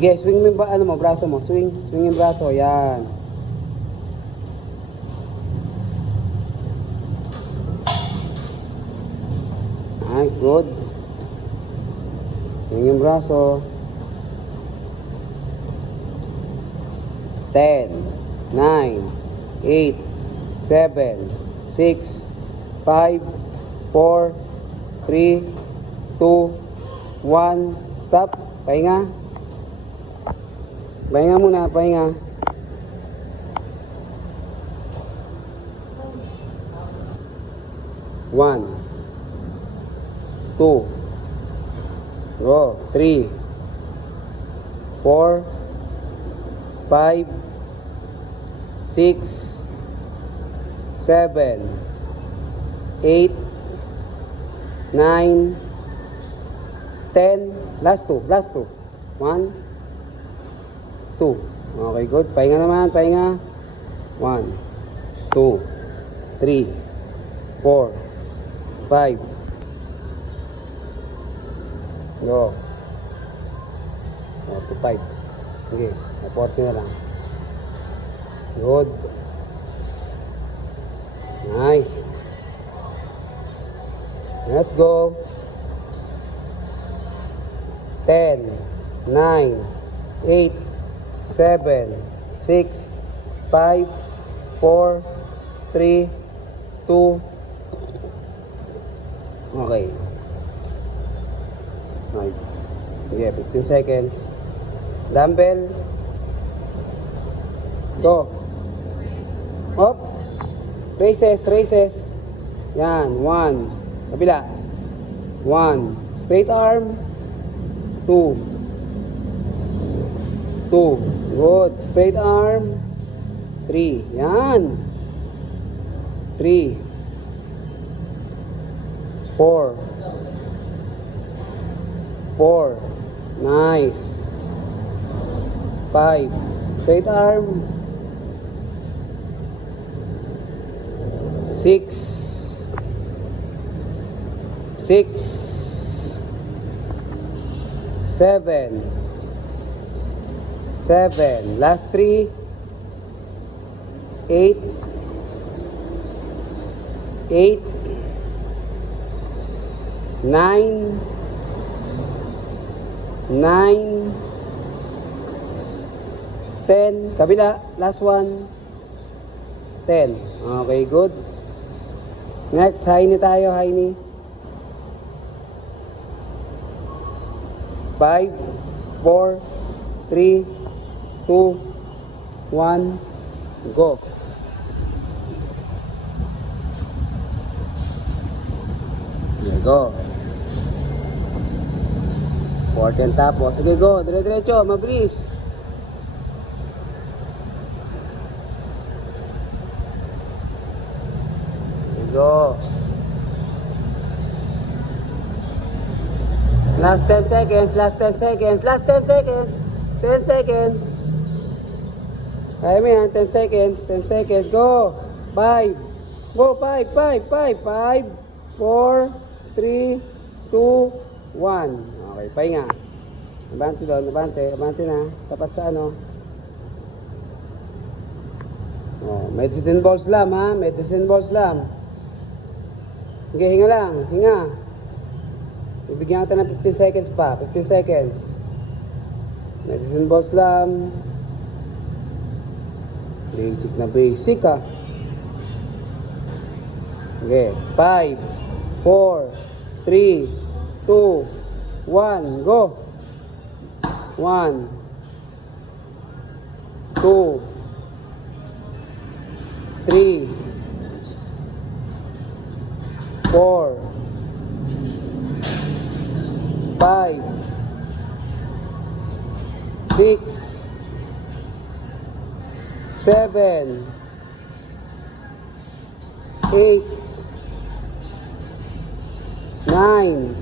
Sige, swing mo yung ano mo, braso mo. Swing yung braso. Yan. Nice, good. Swing yung braso. 10, 9, 8, 7, 6, 5, 4, 3, 2, 1. Stop. Pahinga. Pahinga muna, pahinga. One, two, go, 3, 4, 5, 6, 7, 8, 9, 10. Last two. 1, 2. Okay, good. Pahinga naman, pahinga. 1, 2, 3, 4, 5. Go. 4 to 5. Okay, 40 na lang. Good. Nice. Let's go. 10, 9, 8, 7, 6, 5, 4, 3, 2. Okay. Okay. Sige, 15 seconds. Dumbbell. Go. Hop. Races. Yan. 1. Kabila. 1. Straight arm. 2. Good. Straight arm. 3. Yan. 3. 4. Nice. 5. Straight arm. 6. 7. Last 3. 8. 9. 10. Kabila. Last one. 10. Okay, good. Next, high knee tayo, high knee. 5, 4, 3, 2, 1, go. There go. 14 tapos. Sige, go. Dire-diretso. Mabilis. Go. Last 10 seconds. 10 seconds. Kaya mo yan. 10 seconds. Go. 5. Go. 5. 4, 3, 2, 1. Okay, pahinga. Abante doon. Abante na. Tapat sa ano. Oh, medicine ball slam ha. Okay, hinga lang. Ibigyan natin ng 15 seconds pa. 15 seconds. Medicine ball slam. Basic ha. Okay. 5, 4, 3, 2, 1. Go. 1, 2, 3, 4, 5, 6, 7, 8, 9.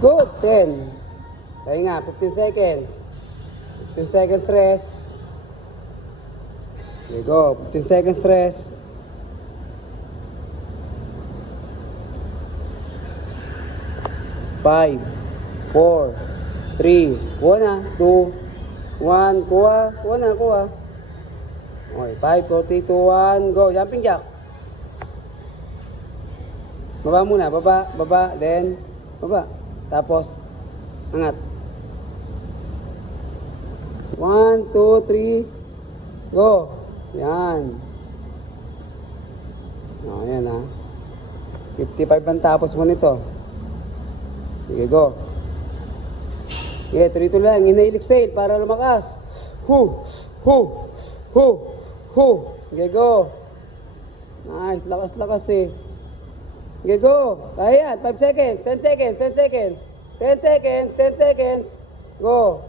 Good. 10. Kaya nga, 15 seconds. 15 seconds rest. There you go. 15 seconds rest. 5, 4, 3. Kuha na. 2, 1. Kuha. Kuha na, kuha. Okay, 5, 4, 3, 2, 1. Go. Jumping jack. Baba muna. Baba. Baba. Then, baba. Tapos, angat. 1, 2, 3. Go. Yan. O, yan ha. 55 ang tapos mo nito. Sige, go. Yeah, tuloy lang. Inhale, exhale para lumakas. Hu, hu, hu, hu. Sige, go. Nice. Lakas-lakas eh. Sige, go. Kaya yan. 5 seconds. 10 seconds. 10 seconds. 10 seconds. 10 seconds. Go.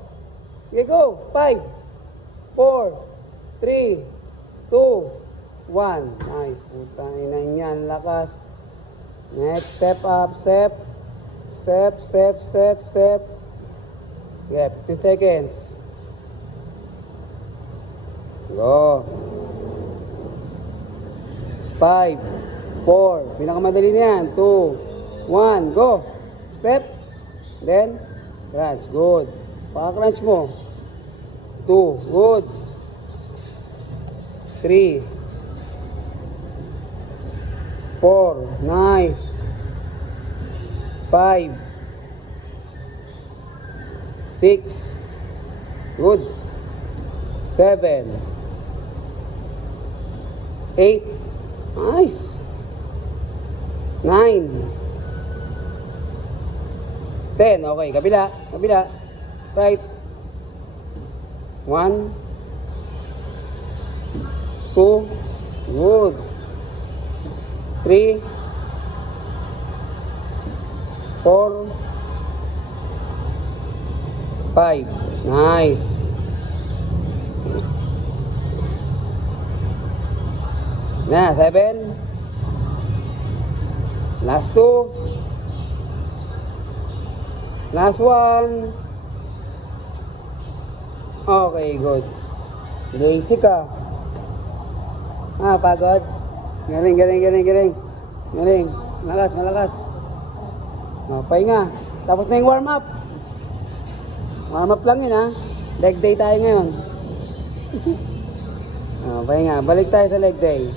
Sige, go. 5, 4, 3, 2, 1. Nice. Putang ina yan. Lakas. Next, step up. Step. Step, step, step, step. Yeah, 15 seconds. Go. 5, 4. Pinakamadali na yan. 2, 1. Go. Step. Then, crunch. Good. Paka-crunch mo. 2. Good. 3. 4. Nice. 5. 6. Good. 7. 8. Nice. 9. 10. Okay. Kabila. Kabila. Right. 1. 2. Good. 3. 4. 5. Nice. Na, 7. Last 2. Last 1. Okay, good. Lazy ka. Pagod. Galing, galing, galing, galing. Galing. Malakas, malakas. Pahinga. Tapos na yung warm up. Warm up lang yun ha. Leg day tayo ngayon. Pahinga. Balik tayo sa leg day.